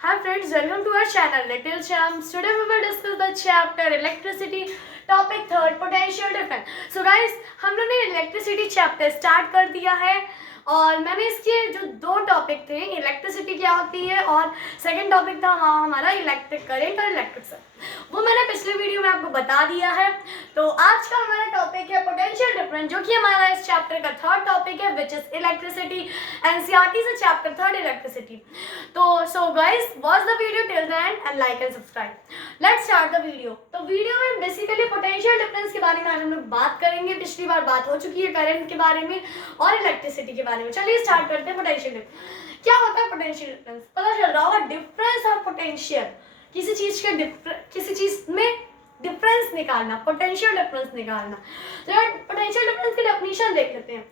Hi friends, welcome to our channel Little Champs. Today we will discuss the chapter Electricity, topic third, Potential Difference. So guys, हम लोग ने electricity chapter start कर दिया है और मैंने इसके जो दो टॉपिक थे, इलेक्ट्रिसिटी क्या होती है और सेकंड टॉपिक था हमारा इलेक्ट्रिक करंट और इलेक्ट्रिक सर्किट, वो मैंने पिछले वीडियो में आपको बता दिया है। तो आज का हमारा टॉपिक है पोटेंशियल डिफरेंस, जो कि हमारा इस चैप्टर का थर्ड टॉपिक है, विच इज इलेक्ट्रिसिटी। एनसीईआरटी से चैप्टर थर्ड इलेक्ट्रिसिटी। तो so guys, watch the video till the end and like and subscribe. Let's start the video. तो वीडियो में बेसिकली पोटेंशियल डिफरेंस के बारे में आज हम लोग बात करेंगे। पिछली बार बात हो चुकी है करंट के बारे में और इलेक्ट्रिसिटी के बारे में। चलिए स्टार्ट करते हैं। पोटेंशियल डिफरेंस क्या होता है? पोटेंशियल डिफरेंस पता चल रहा होगा, डिफरेंस ऑफ पोटेंशियल, किसी चीज में डिफरेंस निकालना, पोटेंशियल डिफरेंस निकालना। तो पोटेंशियल डिफरेंस की डेफिनेशन देख लेते हैं।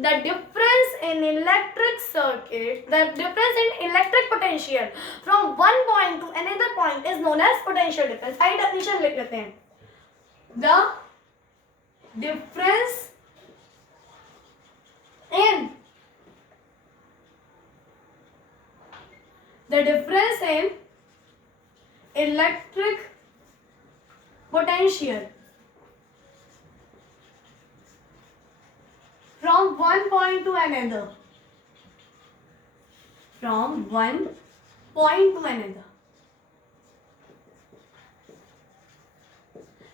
The difference in electric circuit, the difference in electric potential from one point to another point is known as potential difference. आई डेफिनेशन लिख लेते हैं। द डिफरेंस इन electric potential from one point to another,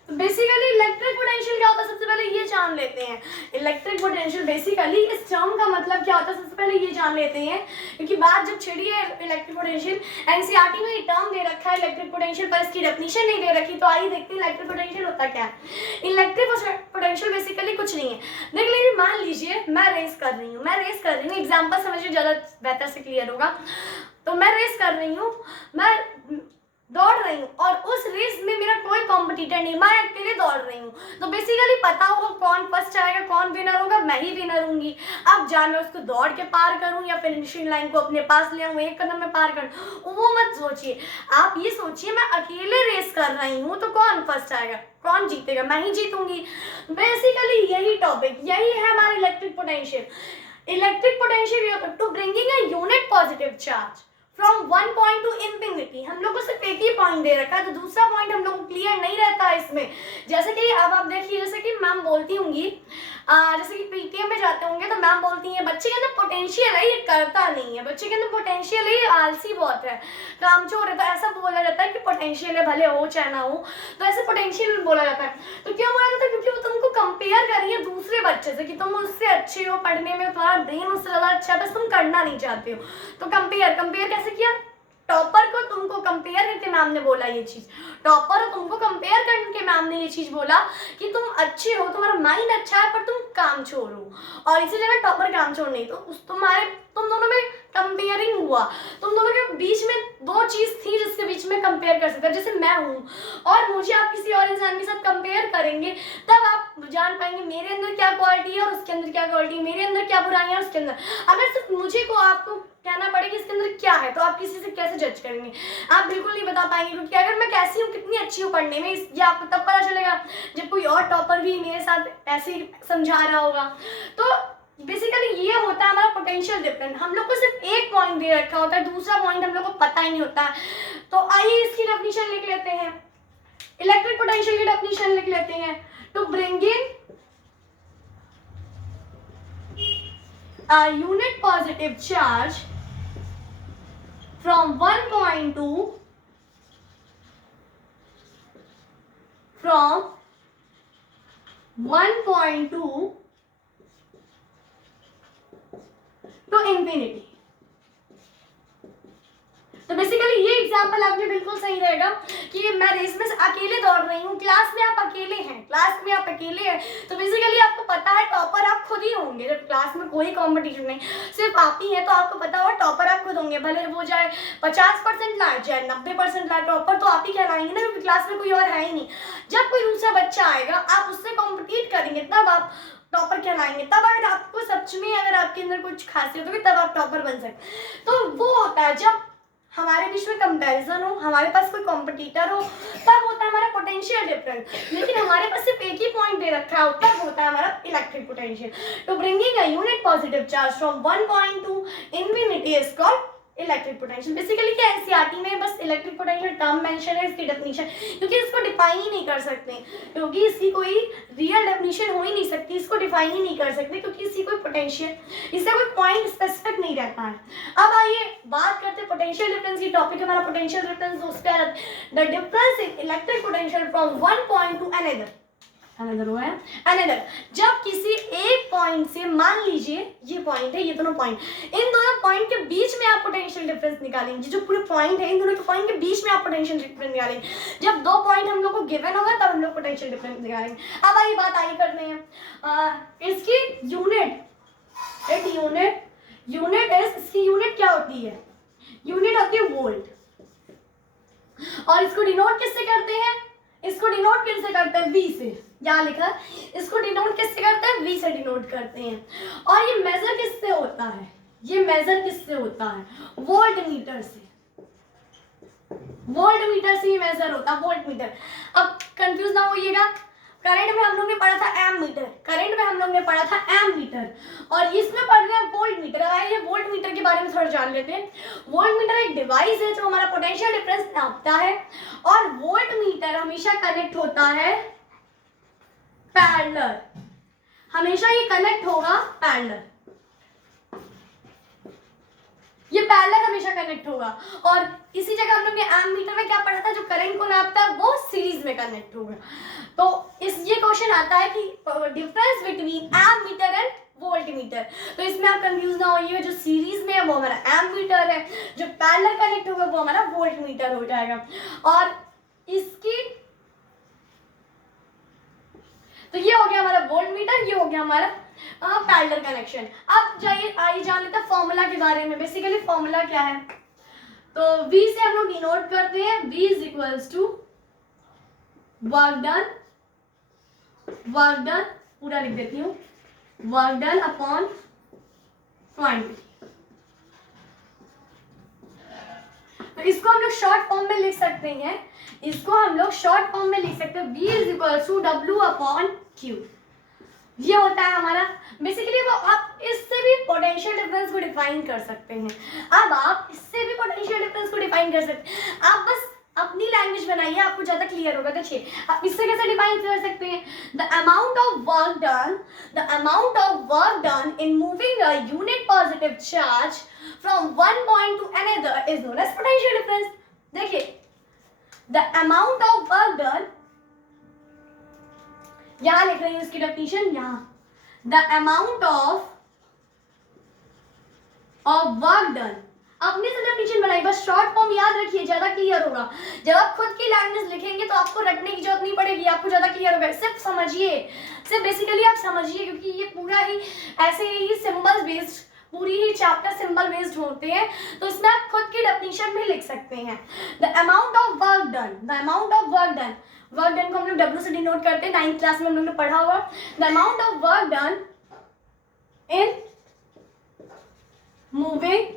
तो basically electric potential क्या होता है, सबसे पहले ये जान लेते हैं। इलेक्ट्रिक पोटेंशियल बेसिकली इस टर्म का मतलब क्या होता है, सबसे पहले ये जान लेते हैं, क्योंकि बात जब छिड़ी है इलेक्ट्रिक पोटेंशियल, एनसीईआरटी में ये टर्म दे रखा है इलेक्ट्रिक पोटेंशियल, पर इसकी डेफिनेशन नहीं दे रखी। तो आइए देखते हैं इलेक्ट्रिक पोटेंशियल होता क्या है। इलेक्ट्रिक पोटेंशियल बेसिकली कुछ नहीं है। देख लीजिए, मान लीजिए मैं रेस कर रही हूँ, एग्जाम्पल समझिए, ज़्यादा बेहतर से क्लियर होगा। तो मैं रेस कर रही हूँ, मैं दौड़ रही हूँ और उस रेस में मेरा कोई कॉम्पिटिटर नहीं, मैं अकेले दौड़ रही हूँ। तो बेसिकली पता होगा कौन फर्स्ट आएगा, कौन विनर होगा, मैं ही विनर होंगी। अब जान मैं उसको दौड़ के पार करूँ या फिनिशिंग लाइन को अपने पास ले आऊँ, एक कदम में पार करूँ, वो मत सोचिए। आप ये सोचिए मैं अकेले रेस कर रही हूँ, तो कौन फर्स्ट आएगा, कौन जीतेगा, मैं ही जीतूंगी। बेसिकली यही टॉपिक, यही है हमारा electric potential. Electric potential to bringing a unit positive charge from one point to infinity. हम लोग को सिर्फ एक ही पॉइंट दे रखा है, तो दूसरा पॉइंट हम लोग को क्लियर नहीं रहता है इसमें। जैसे कि अब आप देखिए, जैसे कि मैम बोलती होंगी, जैसे कि पीटीएम में जाते होंगे तो मैम बोलती हैं बच्चे के अंदर पोटेंशियल है, ये करता नहीं है, बच्चे के अंदर पोटेंशियल है, ये आलसी बहुत है, कामचोर है। तो ऐसा बोला जाता है कि पोटेंशियल है, भले हो चाहे ना हो, तो ऐसे पोटेंशियल बोला जाता है। तो क्यों बोला जाता है? क्योंकि वो तुमको कंपेयर कर रही है दूसरे बच्चे से कि तुम उससे अच्छे हो पढ़ने में, तुम्हारा ब्रेन उससे ज़्यादा अच्छा है, बस तुम करना नहीं चाहते हो। तो कंपेयर कैसे किया? टॉपर को तुमको कंपेयर करके मैम ने बोला ये चीज, टॉपर और तुमको कंपेयर करके मैम ने ये चीज बोला कि तुम अच्छे हो, तुम्हारा माइंड अच्छा है, पर तुम कामचोर हो। और इसी जगह टॉपर कामचोर नहीं, तो तुम दोनों में कंपेयरिंग हुआ। तुम दोनों के बीच में दो चीज थी जिसके बीच में कंपेयर कर सकते हैं। जैसे मैं हूँ और मुझे आप किसी और इंसान के साथ कंपेयर करेंगे, तब आप जान पाएंगे मेरे अंदर क्या क्वालिटी है और उसके अंदर क्या क्वालिटी है, मेरे अंदर क्या बुराई है उसके अंदर। अगर सिर्फ मुझे को आपको कहना पड़ेगा इसके अंदर क्या है, तो आप किसी से कैसे जज करेंगे? आप बिल्कुल नहीं बता पाएंगे, क्योंकि अगर मैं कैसी हूँ, कितनी अच्छी हूँ पढ़ने में, ये आपको तब पता चलेगा जब कोई और टॉपर भी मेरे साथ ऐसे ही समझा रहा होगा। तो बेसिकली ये होता है हमारा पोटेंशियल डिफरेंस। हम लोग को सिर्फ एक पॉइंट दे रखा होता है, दूसरा पॉइंट हम लोग को पता ही नहीं होता है। तो आइए इसकी डेफिनेशन लिख लेते हैं, इलेक्ट्रिक पोटेंशियल की डेफिनेशन लिख लेते हैं। To bring in a unit positive charge from one point to infinity। तो बेसिकली ये एग्जांपल आपने बिल्कुल सही रहेगा कि मैं रेस में अकेले दौड़ रही हूँ, क्लास में आप अकेले हैं, तो बेसिकली आपको पता है टॉपर आप खुद ही होंगे। जब क्लास में कोई कंपटीशन नहीं, सिर्फ आप ही हैं, तो आपको पता होगा टॉपर आप खुद होंगे। भले वो चाहे 50% लाए चाहे 90% लाए, टॉपर तो आप ही कहलाएंगे ना, क्योंकि क्लास में कोई और है ही नहीं। जब कोई दूसरा बच्चा आएगा, आप उससे कॉम्पिटिट करेंगे, तब आप टॉपर कहलाएंगे। तब अगर आपको सच में अगर आपके अंदर कुछ खासियत होगी, तब आप टॉपर बन सकते। तो वो होता है जब हमारे बीच में कंपैरिजन हो, हमारे पास कोई कॉम्पिटिटर हो, तब होता है हमारा पोटेंशियल डिफरेंस। लेकिन हमारे पास सिर्फ एक ही पॉइंट दे रखा है, तब होता है हमारा इलेक्ट्रिक पोटेंशियल। तो bringing a unit positive charge from one point to infinity is called electric potential. Basically क्या एनसीईआरटी में बस इलेक्ट्रिक पोटेंशियल टर्म मेंशन है, इसकी डेफिनेशन, क्योंकि इसको डिफाइन ही नहीं कर सकते, क्योंकि इसकी कोई रियल डेफिनेशन हो ही नहीं सकती, इसको डिफाइन ही नहीं कर सकते, क्योंकि इसकी कोई पोटेंशियल, इसका कोई पॉइंट स्पेसिफिक नहीं रहता है। अब आइए बात करते हैं पोटेंशियल डिफरेंस की। टॉपिक हमारा पोटेंशियल डिफरेंस, उस पे the difference in electric potential from one point to another. जब किसी एक पॉइंट से, मान लीजिए ये पॉइंट है, ये दोनों पॉइंट, इन दोनों पॉइंट के बीच में आप पोटेंशियल डिफरेंस निकालेंगे। जो पूरे पॉइंट है, इन दोनों के पॉइंट के बीच में आप पोटेंशियल डिफरेंस निकालेंगे। जब दो पॉइंट हम लोग को गिवन होगा तब हम लोग पोटेंशियल डिफरेंस निकालेंगे। अब आइए बात आगे करते हैं इसकी यूनिट। इसकी यूनिट क्या होती है? यूनिट होती है वोल्ट। और इसको डिनोट किससे करते हैं? इसको डिनोट किससे करते हैं? V से। क्या लिखा? इसको डिनोट किससे करते हैं? V से डिनोट करते हैं। और ये मेजर किससे होता है? ये मेजर किससे होता है? वोल्ट मीटर से। वोल्ट मीटर से ये मेजर होता है, वोल्ट मीटर। अब कंफ्यूज ना होइएगा, करंट में हम लोग ने पढ़ा था एम मीटर, एम मीटर, और इसमें पढ़ रहे हैं वोल्ट मीटर। आइए वोल्ट मीटर के बारे में थोड़ा जान लेते हैं। वोल्ट मीटर एक डिवाइस है जो हमारा पोटेंशियल डिफरेंस नापता है, और वोल्ट मीटर हमेशा कनेक्ट होता है पैरेलल, हमेशा ये कनेक्ट होगा पैरेलल, ये पैरेलल हमेशा कनेक्ट होगा। और इसी जगह हम लोग ने एम मीटर में क्या पढ़ा था? जो करंट को नापता है वो सीरीज में कनेक्ट होगा। तो ये क्वेश्चन आता है कि difference between ammeter and voltmeter. तो इसमें आप कंफ्यूज ना होइए, जो सीरीज में है वो हमारा एम मीटर है, जो पैरेलल कनेक्ट होगा वो हमारा वोल्ट मीटर हो जाएगा। और इसकी तो ये हो गया हमारा वोल्ट मीटर, ये हो गया हमारा पैरेलल कनेक्शन। अब आइए जान लेते हैं फॉर्मूला के बारे में। बेसिकली फॉर्मूला क्या है? तो V से हम लोग डिनोट करते हैं, V is equals to work done, पूरा लिख देती हूँ, वर्क डन अपॉन क्वांटिटी। तो इसको हम लोग शॉर्ट फॉर्म में लिख सकते हैं, V is equals to W upon Q। ये होता है हमारा बेसिकली वो। आप इससे भी पोटेंशियल डिफरेंस को डिफाइन कर सकते हैं। अब आप इससे भी पोटेंशियल डिफरेंस को डिफाइन कर सकते हैं, आप बस अपनी लैंग्वेज बनाइए, आपको ज्यादा क्लियर होगा। देखिए आप इससे कैसे डिफाइन कर सकते हैं? The amount of work done in moving a unit positive charge from one point to another is known as potential difference. देखिए the amount of work done, यहां लिख रही हूं इसकी डेफिनेशन, यहां the amount of work done. अपने से definition बनाई, बस शॉर्ट फॉर्म याद रखिए, ज्यादा क्लियर होगा। जब आप खुद की लैंग्वेज लिखेंगे तो आपको रटने की जरूरत नहीं पड़ेगी, आपको ज्यादा क्लियर होगा। सिर्फ समझिए, सिर्फ बेसिकली आप समझिए, क्योंकि ये पूरा ही ऐसे ही सिंबल्स बेस्ड, पूरी ही चैप्टर सिंबल बेस्ड होते हैं, तो इसमें आप खुद की डेफिनेशन भी लिख सकते हैं। The amount of work done, work done को हम लोग W से डिनोट करते हैं, 9th क्लास में हम लोग ने पढ़ा हुआ। The amount of work done in moving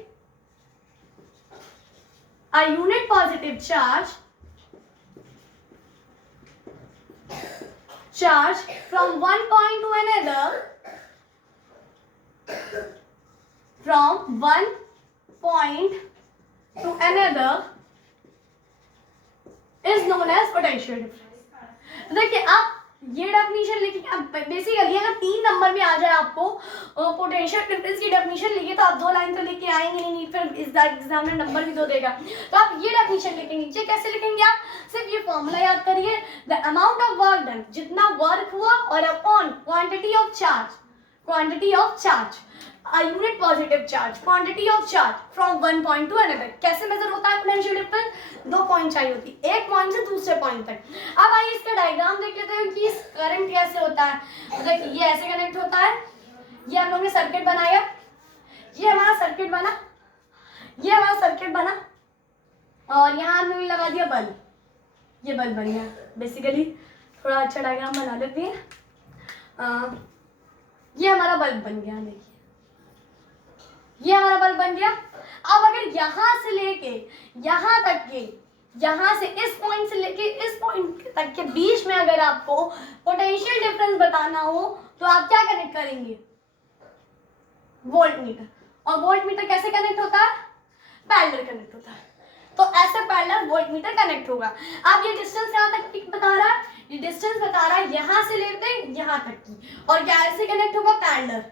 a unit positive charge from one point to another, is known as potential difference। देखिए आप ये डेफिनेशन लिखिए। अब बेसिकली अगर 3 नंबर में आ जाए आपको पोटेंशियल डिफरेंस की डेफिनेशन लिखिए, तो आप 2 लाइन तो लिख के आएंगे नहीं, फिर इस एग्जाम में नंबर भी 2 देगा। तो आप ये डेफिनेशन लिखेंगे। नीचे कैसे लिखेंगे? आप सिर्फ ये फॉर्मूला याद करिए, the amount of work done, जितना वर्क हुआ, और upon quantity of charge, a unit positive charge, quantity of charge from one point to another। कैसे मेजर होता है पोटेंशियल डिफरेंस? 2 पॉइंट चाहिए होती है, एक पॉइंट से दूसरे पॉइंट तक। अब आइए इसका डायग्राम देख लेते हैं कि करंट कैसे होता है। देखिए ये ऐसे कनेक्ट होता है, ये हम लोग ने सर्किट बनाया, ये हमारा सर्किट बना, और यहाँ हम लोग ने लगा दिया बल्ब, ये बल्ब बन गया। बेसिकली थोड़ा अच्छा डायग्राम बना लेते हैं। ये हमारा बल्ब बन गया, देखिए ये हमारा बल्ब बन गया। अब अगर यहां से लेके यहां तक के, यहां से इस पॉइंट से लेके इस पॉइंट तक के बीच में अगर आपको पोटेंशियल डिफरेंस बताना हो तो आप क्या कनेक्ट करेंगे? Volt meter. और वोल्ट मीटर कैसे कनेक्ट होता है? पैरेलल कनेक्ट होता है। तो ऐसे पैरेलल वोल्टमीटर कनेक्ट होगा। अब ये डिस्टेंस यहाँ तक बता रहा है, ये डिस्टेंस बता रहा है यहाँ से लेते यहाँ तक की, और क्या ऐसे कनेक्ट होगा पैरेलल।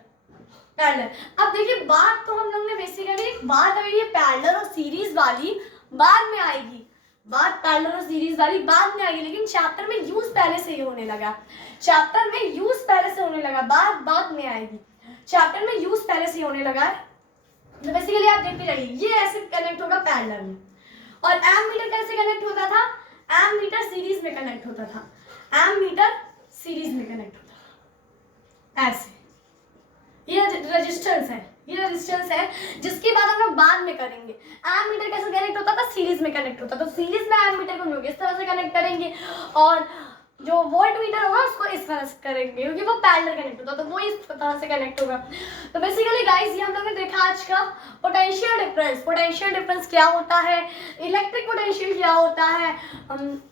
अब देखिए बात तो हम लोग ने बेसिकली बात अगर ये पैरेलल और सीरीज वाली बाद में आएगी, बात पैरेलल और सीरीज वाली बाद में आएगी, लेकिन चैप्टर में यूज पहले से ही होने लगा, चैप्टर में यूज पहले से होने लगा, बात बाद में आएगी, चैप्टर में यूज पहले से होने लगा है। तो बेसिकली आप देखते रहिए, ये ऐसे कनेक्ट होगा पैरेलल में। और एमीटर कैसे कनेक्ट होता था? एमीटर सीरीज में कनेक्ट होता था, एमीटर सीरीज में कनेक्ट होता था ऐसे। ये रेजिस्टेंस है, ये रेजिस्टेंस है जिसकी बात हम लोग बाद में करेंगे। एमीटर कैसे कनेक्ट होता था? सीरीज में कनेक्ट होता था। तो सीरीज में एमीटर को हम लोग इस तरह से कनेक्ट करेंगे, और जो वोल्ट मीटर होगा उसको इस तरह से करेंगे, क्योंकि वो पैरेलल कनेक्ट होता है, तो वो इस तरह से कनेक्ट होगा। तो बेसिकली गाइस ये हम लोग ने देखा आज का पोटेंशियल डिफरेंस। पोटेंशियल डिफरेंस क्या होता है, इलेक्ट्रिक पोटेंशियल क्या होता है,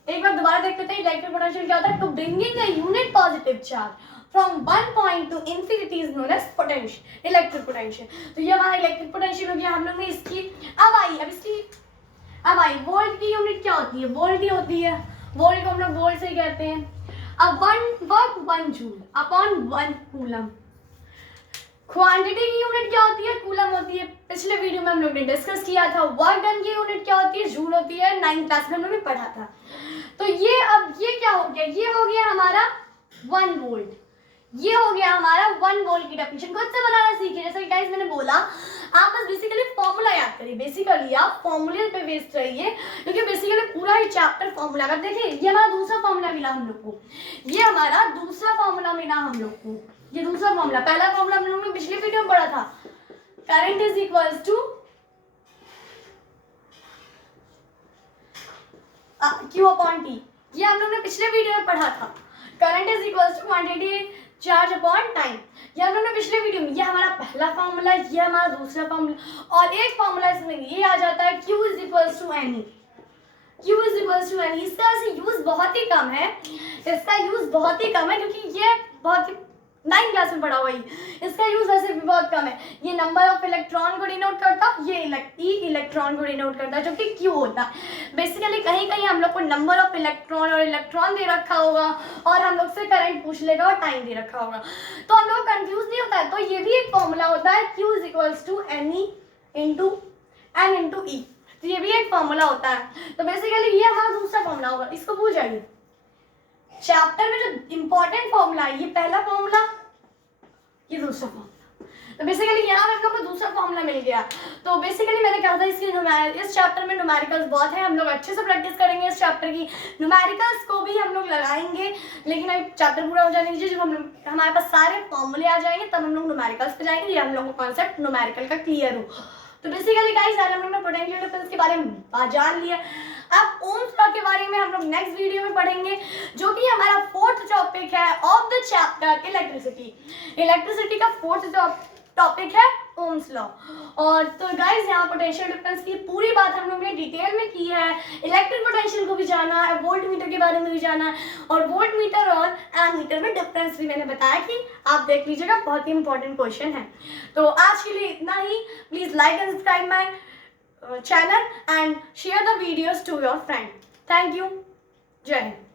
एक बार दोबारा देख लेते हैं। इलेक्ट्रिक पोटेंशियल क्या होता है? To bringing a unit positive charge from one point to infinity is known as potential, electric potential। तो ये हमारा इलेक्ट्रिक पोटेंशियल हो गया। हम लोग ने इसकी अब आई वोल्ट की यूनिट क्या होती है? वोल्ट ही होती है, वोल्ट को हम लोग वोल्ट से ही कहते हैं। अब 1 जूल अपॉन 1 कूलम। क्वांटिटी की यूनिट क्या होती है? कूलम होती है। पिछले वीडियो में हम लोग ने डिस्कस किया था। वर्क डन की यूनिट क्या होती है? जूल होती है, 9th क्लास में हम लोग ने पढ़ा था। तो ये अब ये क्या हो गया? ये हो गया हमारा 1 वोल्ट, ये हो गया हमारा 1 वोल्ट की डेफिनेशन। खुद से बनाना सीखिए। जैसे कि गाइस मैंने बोला, आप बस बेसिकली फॉर्मूला याद करिए, बेसिकली आप फॉर्मूले पे बेस्ड रहिए, क्योंकि बेसिकली पूरा ही चैप्टर फॉर्मूला का। देखिए ये हमारा दूसरा फॉर्मूला मिला हम लोग को, ये हमारा दूसरा फॉर्मूला मिला हम लोग को, ये दूसरा फॉर्मूला। पहला फॉर्मूला हम लोग ने पिछली वीडियो में पढ़ा था, current is equals to Q upon T। ये हम लोग ने पिछले वीडियो में पढ़ा था। Current is equals to quantity charge upon time, ये हम लोग ने पिछले वीडियो में। ये हमारा पहला फॉर्मूला, ये हमारा दूसरा फॉर्मूला, और एक फॉर्मूला इसमें ये आ जाता है Q is equals to NE। Q is equals to NE। इसका ऐसे यूज बहुत ही कम है, इसका यूज बहुत ही कम है, क्योंकि ये बहुत ही 9th क्लास में पढ़ा हुआ ही, इसका यूज वैसे भी बहुत कम है। ये नंबर ऑफ इलेक्ट्रॉन को डिनोट करता, ये इलेक्ट्रॉन को डिनोट करता है, जो कि Q होता है। बेसिकली कहीं कहीं हम लोग को नंबर ऑफ इलेक्ट्रॉन और इलेक्ट्रॉन दे रखा होगा, और हम लोग से करंट पूछ लेगा और टाइम दे रखा होगा, तो हम लोग कंफ्यूज नहीं होता है। तो ये भी एक फॉर्मूला होता है, Q is equals to NE into N into E। तो ये भी एक फॉर्मूला होता है। तो बेसिकली ये हमारा दूसरा फॉर्मूला होगा, इसको भूल जाइए। चैप्टर में जो इंपॉर्टेंट फॉर्मूला है, ये पहला फॉर्मूला, ये दूसरा फॉर्मूला। तो बेसिकली यहाँ पे हम लोग को दूसरा फॉर्मूला मिल गया। तो बेसिकली मैंने कहा था इस चैप्टर में न्यूमेरिकल्स बहुत है, हम लोग अच्छे से प्रैक्टिस करेंगे इस चैप्टर की। न्यूमेरिकल्स को भी हम लोग लगाएंगे, लेकिन अभी चैप्टर पूरा हो जाने दीजिए। जब हमारे पास सारे फॉर्मूले आ जाएंगे तब हम लोग न्यूमेरिकल्स पे जाएंगे, ये हम लोग को कॉन्सेप्ट न्यूमेरिकल का क्लियर हो। तो बेसिकली गाइस आज हम लोग ने पोटेंशियल डिफरेंस के बारे में जान लिया। अब ओम्स लॉ के बारे में हम लोग नेक्स्ट वीडियो में पढ़ेंगे, जो कि हमारा 4th टॉपिक है of the chapter electricity. Electricity का 4th टॉपिक है ओम्स लॉ। और तो गाइस यहाँ पोटेंशियल डिफरेंस की पूरी बात हम लोग ने डिटेल में की है। इलेक्ट्रिक पोटेंशियल को भी जाना है, वोल्ट मीटर के बारे में भी जाना है, और वोल्ट मीटर और एमीटर में डिफरेंस भी मैंने बताया कि आप देख लीजिएगा, बहुत ही इंपॉर्टेंट क्वेश्चन है। तो आज के लिए इतना ही। Please like and subscribe my channel and share the videos to your friend. Thank you. Jai Hind.